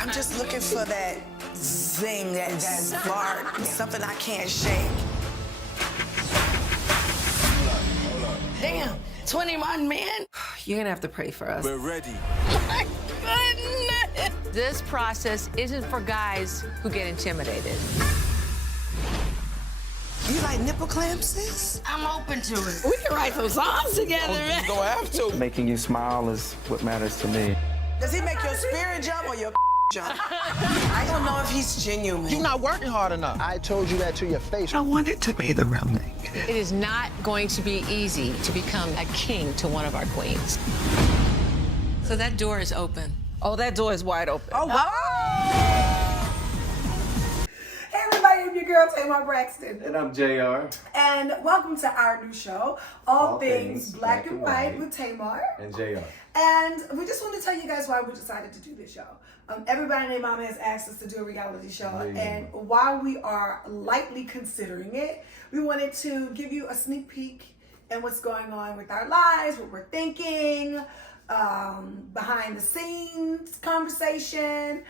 I'm just looking for that zing, that spark, something I can't shake. Damn, 21 men? You're gonna have to pray for us. We're ready. My goodness! This process isn't for guys who get intimidated. You like nipple clamps, sis? I'm open to it. We can write some songs together, man. Don't have to. Making you smile is what matters to me. Does he make your spirit jump or your jump? I don't know if he's genuine. You're not working hard enough. I told you that to your face. I want it to be the real thing. It is not going to be easy to become a king to one of our queens. So that door is open. Oh, that door is wide open. Oh, wow. Hey everybody, I'm your girl Tamar Braxton. And I'm JR. And welcome to our new show, All Things Black and White with Tamar. And JR. And we just want to tell you guys why we decided to do this show. Everybody and their mama has asked us to do a reality show. And while we are lightly considering it, we wanted to give you a sneak peek at what's going on with our lives, what we're thinking, behind the scenes conversation.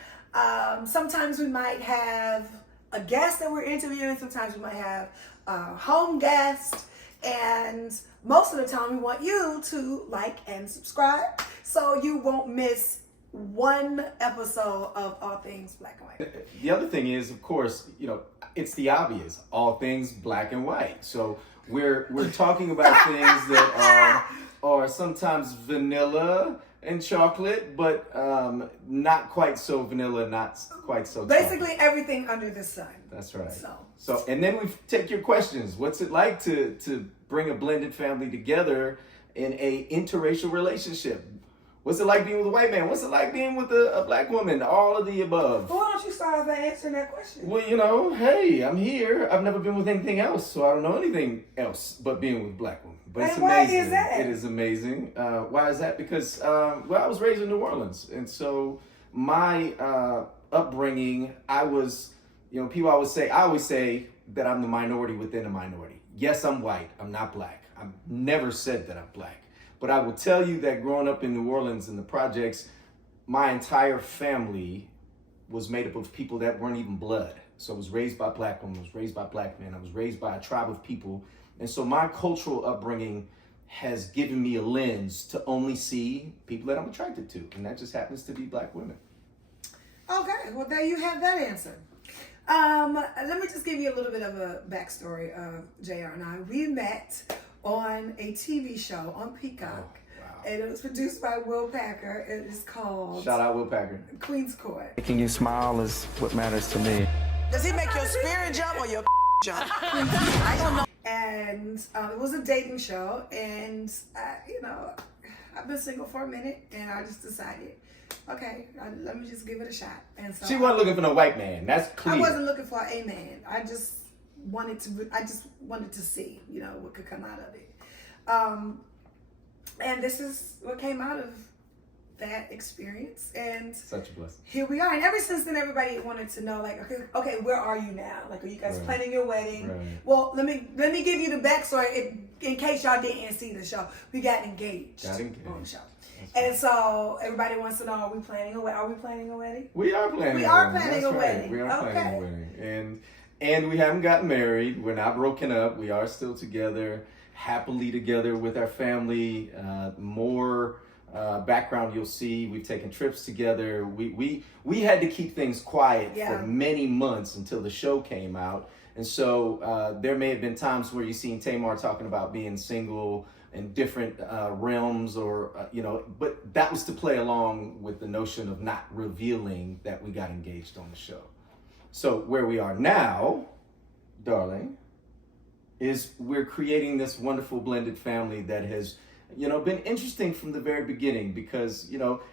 Sometimes we might have a guest that we're interviewing. Sometimes we might have a home guest. And most of the time we want you to like and subscribe so you won't miss one episode of All Things Black and White. The other thing is, of course, it's the obvious. All things black and white. So we're talking about things that are sometimes vanilla and chocolate, but not quite so vanilla, not quite so basically chocolate. Everything under the sun. That's right. So and then we take your questions. What's it like to bring a blended family together in a interracial relationship? What's it like being with a white man? What's it like being with a black woman? All of the above. Well, why don't you start off by answering that question? Well, hey, I'm here. I've never been with anything else, so I don't know anything else but being with black women. But it's why amazing. is that? It is amazing. Why is that? Because, I was raised in New Orleans. And so my upbringing, I was, people always say that I'm the minority within a minority. Yes, I'm white. I'm not black. I've never said that I'm black. But I will tell you that growing up in New Orleans in the projects, my entire family was made up of people that weren't even blood. So I was raised by black women, I was raised by black men, I was raised by a tribe of people. And so my cultural upbringing has given me a lens to only see people that I'm attracted to. And that just happens to be black women. Okay, well there you have that answer. Let me just give you a little bit of a backstory of JR and I. We met on a TV show on Peacock. Oh, wow. And it was produced by Will Packer. It is called... Shout out Will Packer. Queen's Court. Making you smile is what matters to me. Does he make your spirit jump or your jump? I don't know. And it was a dating show. And, I've been single for a minute. And I just decided, okay, let me just give it a shot. And so she wasn't looking for no white man. That's clear. I wasn't looking for a man. I just wanted to see, what could come out of it. And this is what came out of that experience. And such a blessing. Here we are. And ever since then, everybody wanted to know, like, okay, where are you now? Like, are you guys planning your wedding? Right. Well, let me give you the backstory in case y'all didn't see the show. We got engaged on the show. And so everybody wants to know, are we planning a wedding? We are planning a wedding. We are planning a wedding. And we haven't gotten married. We're not broken up. We are still together, happily together with our family. More background you'll see. We've taken trips together. We had to keep things quiet for many months until the show came out. And so there may have been times where you've seen Tamar talking about being single in different realms but that was to play along with the notion of not revealing that we got engaged on the show. So where we are now, darling, is we're creating this wonderful blended family that has, been interesting from the very beginning because,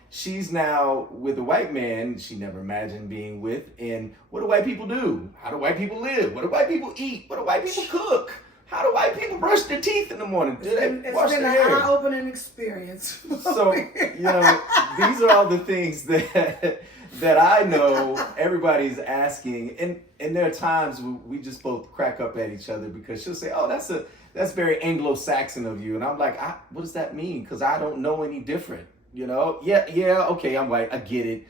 she's now with a white man she never imagined being with. And what do white people do? How do white people live? What do white people eat? What do white people cook? How do white people brush their teeth in the morning? Do they wash their hair? It's been an eye-opening experience. So, these are all the things that I know everybody's asking. And there are times we just both crack up at each other because she'll say, oh, that's very Anglo-Saxon of you. And I'm like, what does that mean? Because I don't know any different. Yeah, okay, I'm white. I get it.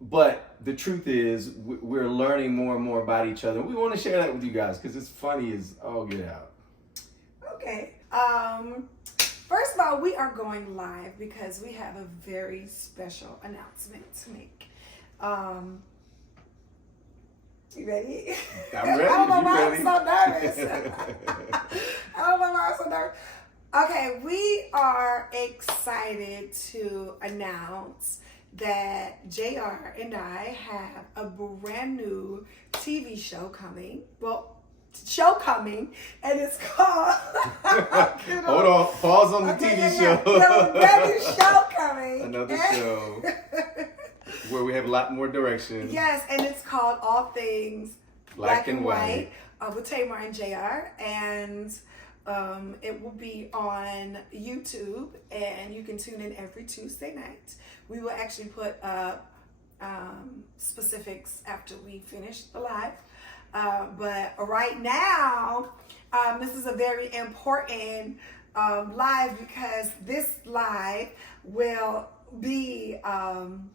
but the truth is, we're learning more and more about each other. We want to share that with you guys because it's funny as all get out. Okay. First of all, we are going live because we have a very special announcement to make. You ready? I'm ready. I don't know why You ready? I'm so nervous. I don't know why I'm so nervous. Okay, we are excited to announce that JR and I have a brand new TV show coming. And it's called. Hold on, pause on the TV show. Another show coming. Another show where we have a lot more direction. Yes, and it's called All Things Black and White. With Tamar and JR, and it will be on YouTube, and you can tune in every Tuesday night. We will actually put up specifics after we finish the live. But right now, this is a very important live because this live will be on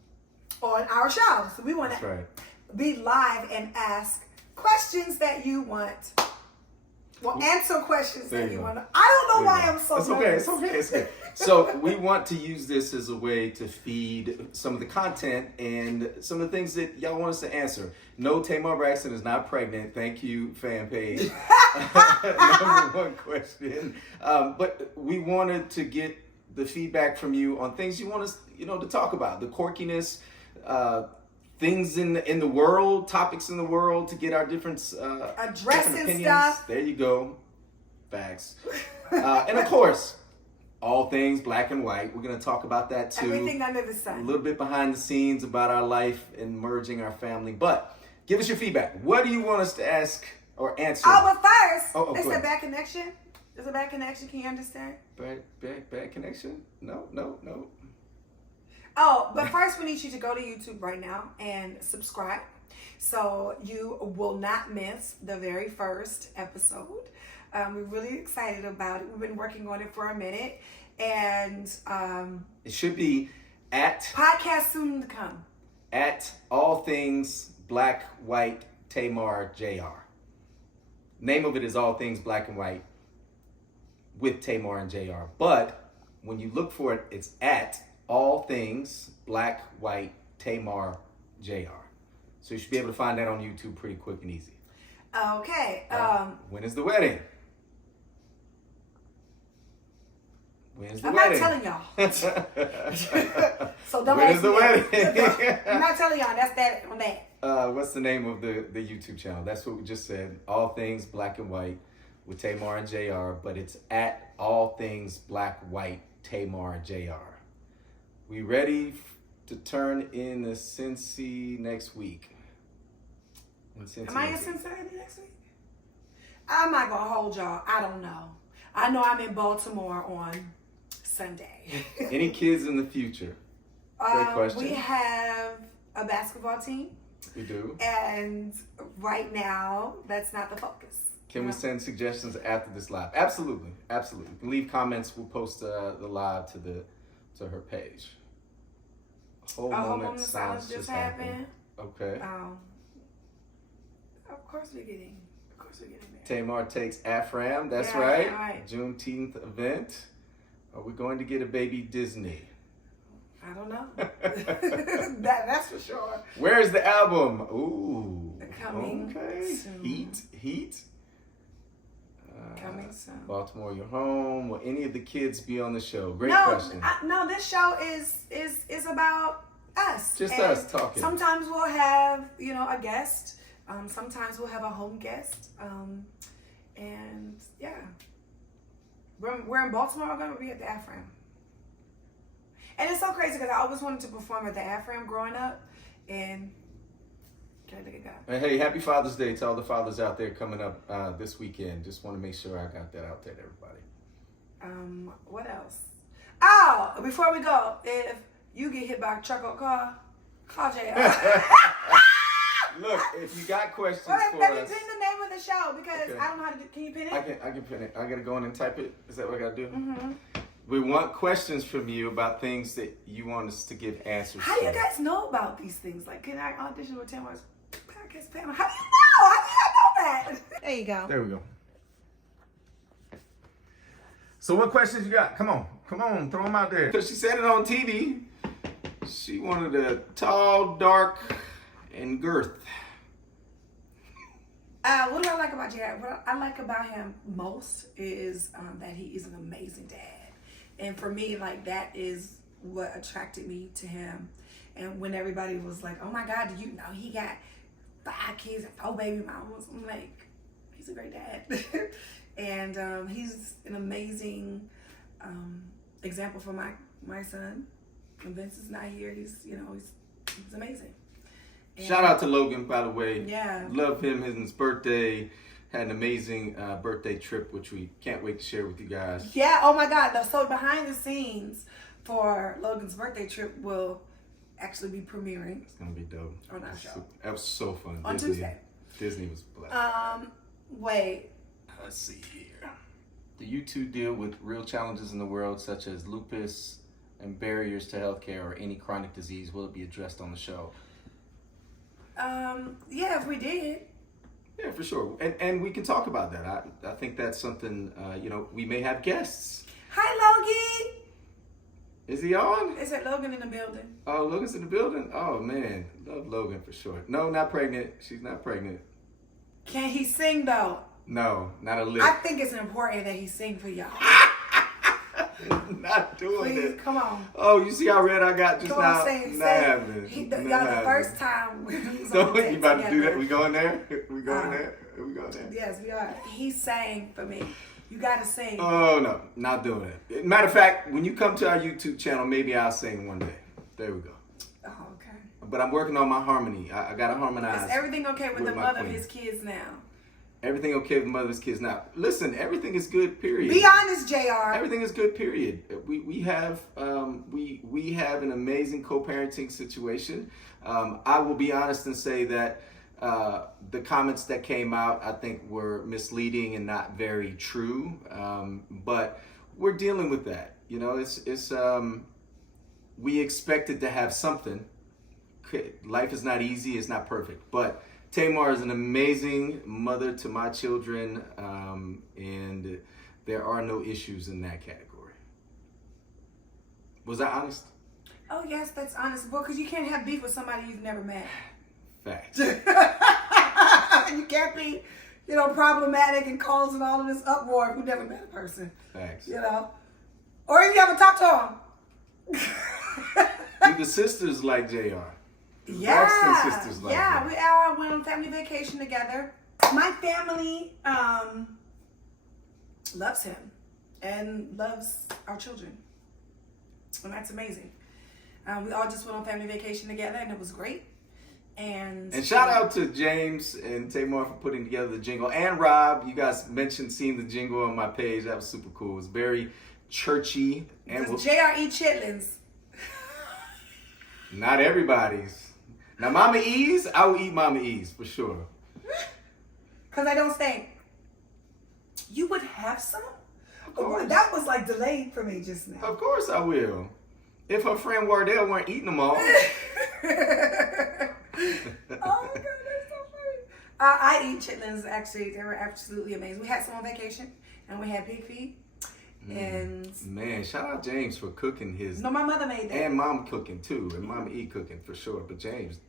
our show. So we want to be live and ask questions that you want. Well, answer questions that you want. I don't know why I'm so nervous. It's okay. So we want to use this as a way to feed some of the content and some of the things that y'all want us to answer. No, Tamar Braxton is not pregnant. Thank you, fan page. Number one question. But we wanted to get the feedback from you on things you want us, to talk about. The quirkiness, things in the world, topics in the world, to get our different addressing stuff. There you go. Facts. And of course, all things black and white. We're going to talk about that too. Everything under the sun. A little bit behind the scenes about our life and merging our family. But give us your feedback. What do you want us to ask or answer? Oh, but first, is go there ahead. bad connection? Is there bad connection? Can you understand? Bad connection? No. Oh, but first we need you to go to YouTube right now and subscribe so you will not miss the very first episode. We're really excited about it. We've been working on it for a minute, and it should be at podcast soon to come. At All Things Black White Tamar JR. Name of it is All Things Black and White with Tamar and JR. But when you look for it, it's at All Things Black White Tamar JR. So you should be able to find that on YouTube pretty quick and easy. Okay. When is the wedding? I'm not telling y'all. So don't When ask is the me wedding? that. I'm not telling y'all. That's that on that. What's the name of the YouTube channel? That's what we just said. All Things Black and White with Tamar and JR, but it's at All Things Black White Tamar and JR. We ready to turn in the Cincy next week? Am I in Cincinnati next week? I'm not gonna hold y'all. I don't know. I know I'm in Baltimore on Sunday. Any kids in the future? Great question. We have a basketball team. We do. And right now, that's not the focus. Can we send suggestions after this live? Absolutely. You can leave comments. We'll post the live to her page. A whole moment of silence just happened. Okay. Of course we're getting there. Tamar takes Afram. That's right. Juneteenth event. Are we going to get a baby Disney? I don't know. That's for sure. Where's the album? Ooh. Coming soon. Heat. Coming soon. Baltimore, your home. Will any of the kids be on the show? Great question. No, this show is about us. Just us talking. Sometimes we'll have, a guest. Sometimes we'll have a home guest. And yeah. We're in Baltimore. We're going to be at the Afram. And it's so crazy because I always wanted to perform at the Afram growing up. And okay, look at God. And hey, happy Father's Day to all the fathers out there coming up this weekend. Just want to make sure I got that out there to everybody. What else? Oh, before we go, if you get hit by a truck or car, call JR. Look, if you got questions let for me us. pin the name of the show because I don't know how to do. Can you pin it? I can pin it. I gotta go in and type it. Is that what I gotta do? Mm-hmm. We want questions from you about things that you want us to give answers How to. do you guys know about these things? Like, can I audition with Tamar's podcast panel? How do you know? How do you know that? There you go. There we go. So what questions you got? Come on, throw them out there. Because she said it on TV. She wanted a tall, dark, and girth. What do I like about Jared? What I like about him most is that he is an amazing dad. And for me, like, that is what attracted me to him. And when everybody was like, oh my God, do you know he got 5 kids and 4 baby mamas? I'm like, he's a great dad. And he's an amazing example for my son. When Vince is not here, he's amazing. And Shout out to Logan, by the way. Yeah. Love him, his birthday. Had an amazing birthday trip, which we can't wait to share with you guys. Yeah, oh my God. So behind the scenes for Logan's birthday trip will actually be premiering. It's going to be dope. On our show. That was so fun. On Tuesday. Disney was blessed. Wait. Let's see here. Do you two deal with real challenges in the world, such as lupus and barriers to healthcare or any chronic disease? Will it be addressed on the show? Yeah, if we did. Yeah, for sure. And we can talk about that. I think that's something, we may have guests. Hi, Logan. Is he on? Is that Logan in the building? Oh, Logan's in the building? Oh, man. Love Logan for sure. No, not pregnant. She's not pregnant. Can he sing, though? No, not a lick. I think it's important that he sing for y'all. Not doing Please, it. come on. Oh, you see how red I got just Come now? on, say Not happening. Y'all, the first time we was So on the you date about to do that? together. We going there? We going there? We going there? Yes, we are. He sang for me. You gotta sing. Oh, no. Not doing it. Matter of fact, when you come to our YouTube channel, maybe I'll sing one day. There we go. Oh, okay. But I'm working on my harmony. I got to harmonize. Is everything okay with the my mother of queen. his kids now? Everything okay with mother's kids now? Listen, everything is good, period. Be honest, JR. Everything is good, period. We have an amazing co-parenting situation. I will be honest and say that the comments that came out, I think, were misleading and not very true. But we're dealing with that. You know, it's we expected to have something. Life is not easy. It's not perfect, but Tamar is an amazing mother to my children, and there are no issues in that category. Was I honest? Oh, yes, that's honest. Well, because you can't have beef with somebody you've never met. Facts. You can't be, problematic and causing all of this uproar if you never met a person. Facts. Or if you haven't talked to them. Do the sisters like JR? Yeah, Boston sisters like yeah. that. We all went on family vacation together. My family loves him and loves our children, and that's amazing. We all just went on family vacation together, and it was great. And shout out to James and Tamar for putting together the jingle, and Rob. You guys mentioned seeing the jingle on my page. That was super cool. It was very churchy, and JR eat chitlins. Not everybody's. Now, Mama E's, I will eat Mama E's for sure. Because I don't stink. You would have some? course. That was like delayed for me just now. Of course I will. If her friend Wardell weren't eating them all. Oh my God, that's so funny. I eat chitlins, actually. They were absolutely amazing. We had some on vacation, and we had pig feet. And man, shout out James for cooking his. No, my mother made that. And mom cooking too, and Mama E cooking for sure. But James,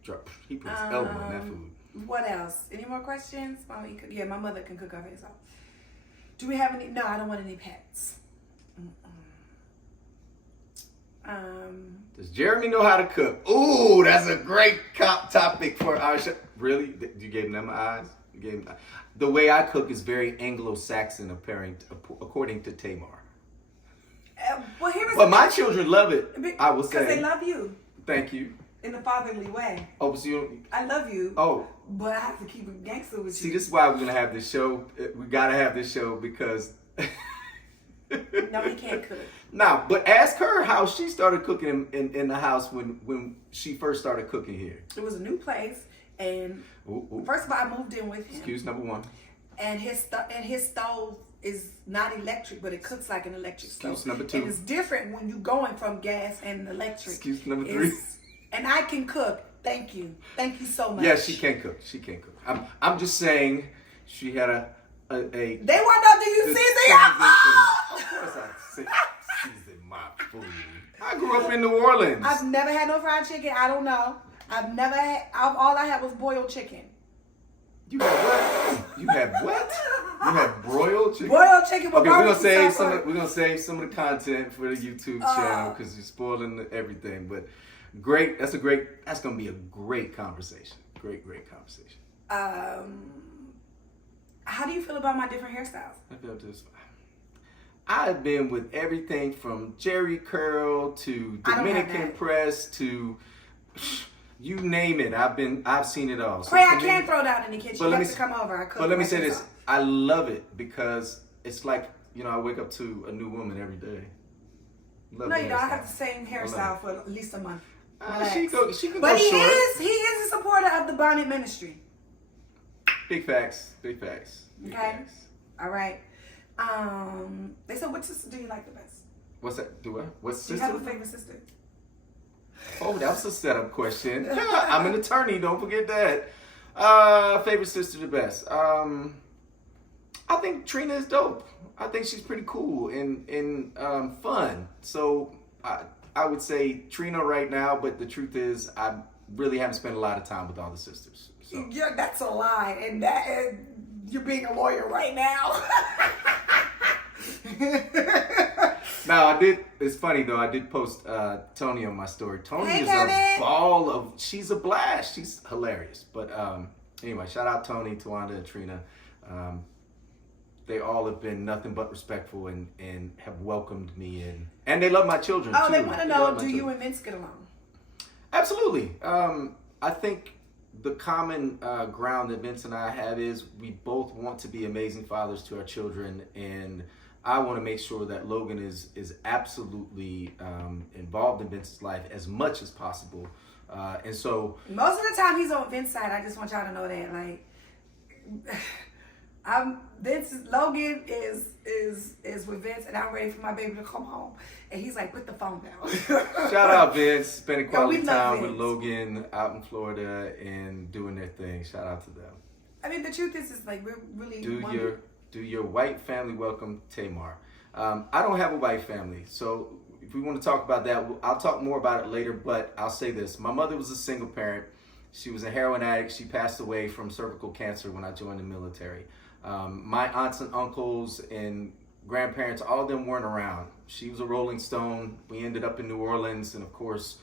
he put his elbow in that food. What else? Any more questions? Mama E yeah, my mother can cook her face off. Do we have any? No, I don't want any pets. Does Jeremy know how to cook? Ooh, that's a great topic for our show. Really? You gave them eyes? You gave them. The way I cook is very Anglo-Saxon, according to Tamar. Well, but my children love it. I will say because they love you. Thank you. In a fatherly way. Oh, so you? I love you. Oh, but I have to keep it gangster with you. See, this is why we're gonna have this show. We gotta have this show because. No, he can't cook. Nah, but ask her how she started cooking in the house when she first started cooking here. It was a new place, and ooh. first of all, I moved in with him. Excuse number one. And his stove is not electric, but it cooks like an electric stove. Excuse number 2. And it's different when you're going from gas and electric. Excuse number 3. And I can cook. Thank you. Thank you so much. Yeah, she can cook. She can cook. I'm just saying she had a They want to know, do you season your food? Of course I season my food. I grew up in New Orleans. I've never had no fried chicken. I don't know. I've never had, all I had was boiled chicken. You had what? You had what? You had broiled chicken? Boiled chicken with okay, we're gonna barbecue save sauce. we're gonna save some of the content for the YouTube channel because you're spoiling everything. But great, that's gonna be a great conversation. Great conversation. How do you feel about my different hairstyles? I feel just I've been with everything from Jerry curl to Dominican press to you name it. I've seen it all. So Pray, I can't throw down in the kitchen. You have to come over. I cook. But let me say this. I love it because it's like, I wake up to a new woman every day. No, you don't. I have the same hairstyle for at least a month. She can but go short. He is a supporter of the bonnet ministry. Big facts. Big Okay. facts. All right. They said, what sister do you like the best? What's that? Do I? What sister? Do you have a favorite sister? Oh, that was a setup question. I'm an attorney. Don't forget that. Favorite sister the best. I think Trina is dope. I think she's pretty cool and fun. So I would say Trina right now, but the truth is I really haven't spent a lot of time with all the sisters. So. Yeah, that's a lie, and you're being a lawyer right now. Now it's funny though, I did post Tony on my story. Tony is Kevin. a ball of, she's a blast. She's hilarious. But anyway, shout out Tony, Tawanda, and Trina. They all have been nothing but respectful and have welcomed me in. And they love my children too. They want to know, do you and Vince get along? Absolutely. I think the common ground that Vince and I have is we both want to be amazing fathers to our children, and I want to make sure that Logan is absolutely involved in Vince's life as much as possible. And so most of the time he's on Vince's side. I just want y'all to know that, like, Logan is with Vince, and I'm ready for my baby to come home, and he's like, put the phone down. Shout out Vince, spending quality time Vince. with Logan out in Florida and doing their thing. Shout out to them. I mean, the truth is like we're really do your white family welcome, Tamar. I don't have a white family, so if we want to talk about that, I'll talk more about it later. But I'll say this: my mother was a single parent. She was a heroin addict. She passed away from cervical cancer when I joined the military. My aunts and uncles and grandparents, all of them weren't around. She was a Rolling Stone. We ended up in New Orleans, and of course,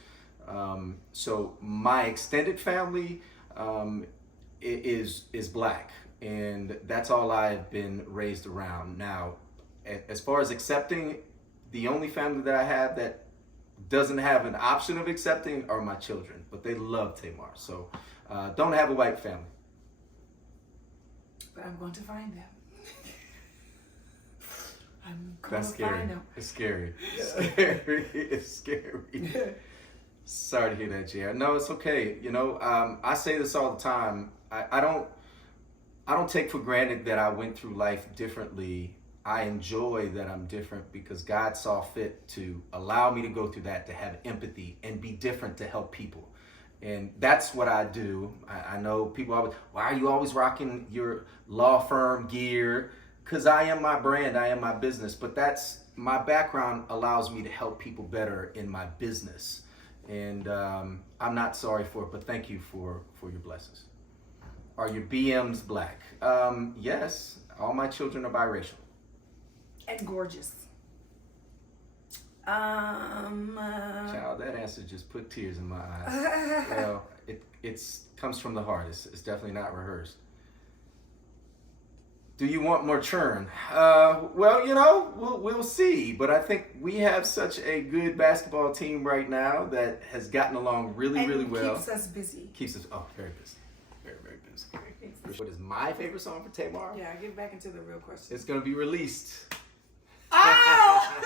so my extended family is black, and that's all I've been raised around. Now, as far as accepting, the only family that I have that doesn't have an option of accepting are my children, but they love Tamar. So don't have a white family. But I'm going to find them. I'm going That's to scary. find them. It's scary. It's scary. It's scary. Sorry to hear that, JR. No, it's okay. I say this all the time. I don't take for granted that I went through life differently. I enjoy that I'm different because God saw fit to allow me to go through that, to have empathy and be different to help people. And that's what I do. I know people always, why are you always rocking your law firm gear? Because I am my brand, I am my business. But that's, my background allows me to help people better in my business. And I'm not sorry for it, but thank you for your blessings. Are your BMs black? Yes, all my children are biracial. And gorgeous. Child, that answer just put tears in my eyes. Well, it comes from the heart. It's definitely not rehearsed. Do you want more churn? Well, we'll see. But I think we have such a good basketball team right now that has gotten along really well. Keeps us busy. Keeps us very busy. Very busy. What is my favorite song for Tamar? Yeah, get back into the real question. It's gonna be released. Oh!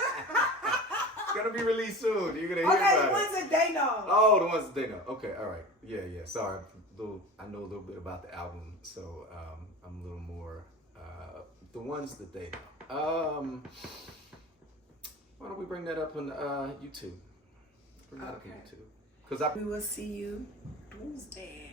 It's gonna be released soon. You're gonna hear Okay, about the ones that they know. Oh, the ones that they know. Okay, all right. Yeah. Sorry, I know a little bit about the album, so I'm a little more the ones that they know. Why don't we bring that up on YouTube? Bring that up on Okay. YouTube. Because We will see you Tuesday.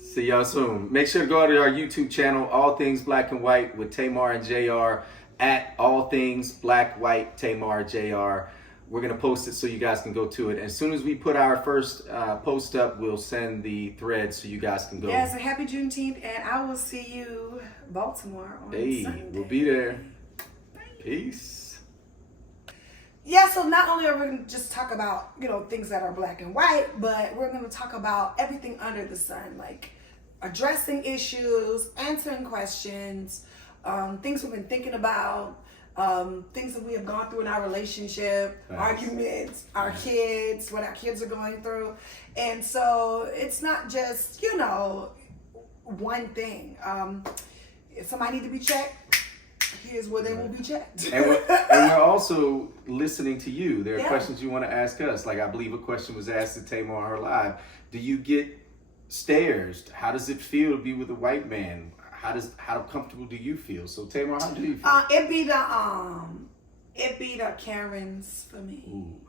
See y'all soon. Make sure to go to our YouTube channel, All Things Black and White with Tamar and JR at All Things Black White Tamar JR. We're gonna post it so you guys can go to it. As soon as we put our first post up, we'll send the thread so you guys can go. Yes, a happy Juneteenth, and I will see you Baltimore on Sunday. We'll be there. Peace. Yeah, so not only are we going to just talk about, things that are black and white, but we're going to talk about everything under the sun, like addressing issues, answering questions, things we've been thinking about, things that we have gone through in our relationship, arguments, our kids, what our kids are going through. And so it's not just, one thing. If somebody need to be checked, here's where they will be checked. And we're also listening to you. There are Yeah. questions you want to ask us. Like I believe a question was asked to Tamar on her live. Do you get stares? How does it feel to be with a white man? How comfortable do you feel? So Tamar, how do you feel? It be the Karens for me. Ooh.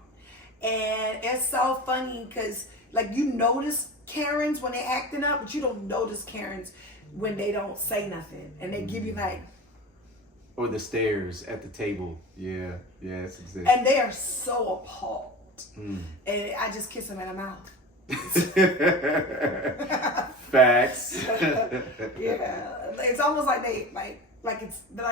And it's so funny because you notice Karens when they acting up, but you don't notice Karens when they don't say nothing and they give you Or the stares at the table. Yeah, it's exactly. and they are so appalled. And I just kiss them in the mouth. Facts. Yeah, it's almost like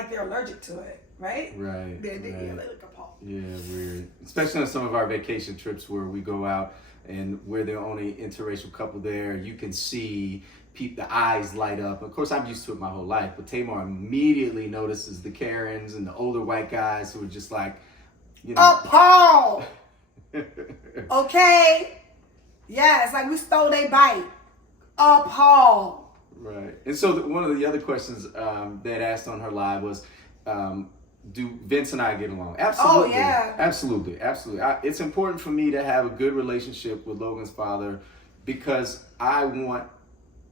they're allergic to it, right? Right. They right. look appalled. Yeah, weird. Especially on some of our vacation trips where we go out and we're the only interracial couple there. You can see the eyes light up. Of course, I'm used to it my whole life, but Tamar immediately notices the Karens and the older white guys who are just like, appalled. Okay. Yeah, it's like we stole their bite. Appalled. Right. And so one of the other questions that asked on her live was, do Vince and I get along? Absolutely. Oh, yeah. Absolutely. It's important for me to have a good relationship with Logan's father because I want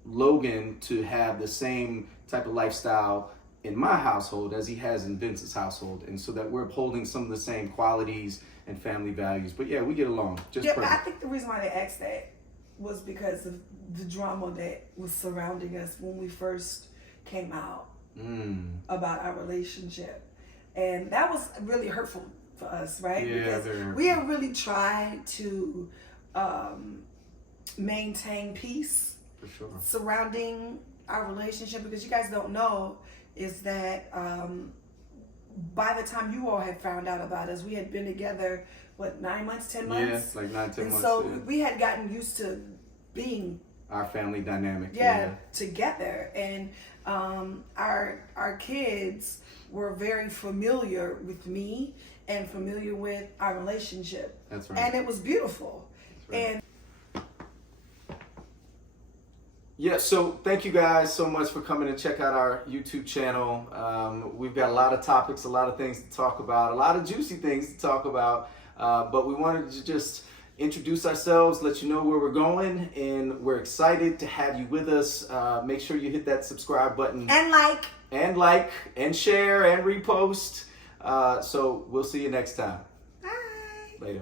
Logan to have the same type of lifestyle in my household as he has in Vince's household, and so that we're upholding some of the same qualities and family values. But yeah, we get along. Just but perfect. I think the reason why they asked that was because of the drama that was surrounding us when we first came out about our relationship, and that was really hurtful for us, right? Yeah, because we have really tried to maintain peace For sure. surrounding our relationship, because you guys don't know is that by the time you all had found out about us, we had been together 9 months, 10 months? Yeah, like 9, 10 and months. so yeah. we had gotten used to being Our family dynamic. together, and our kids were very familiar with me and familiar with our relationship. That's right. And it was beautiful. That's right. And yeah, so thank you guys so much for coming and check out our YouTube channel. We've got a lot of topics, a lot of things to talk about, a lot of juicy things to talk about. But we wanted to just introduce ourselves, let you know where we're going, and we're excited to have you with us. Make sure you hit that subscribe button. and like, and share, and repost. So we'll see you next time. bye. Later.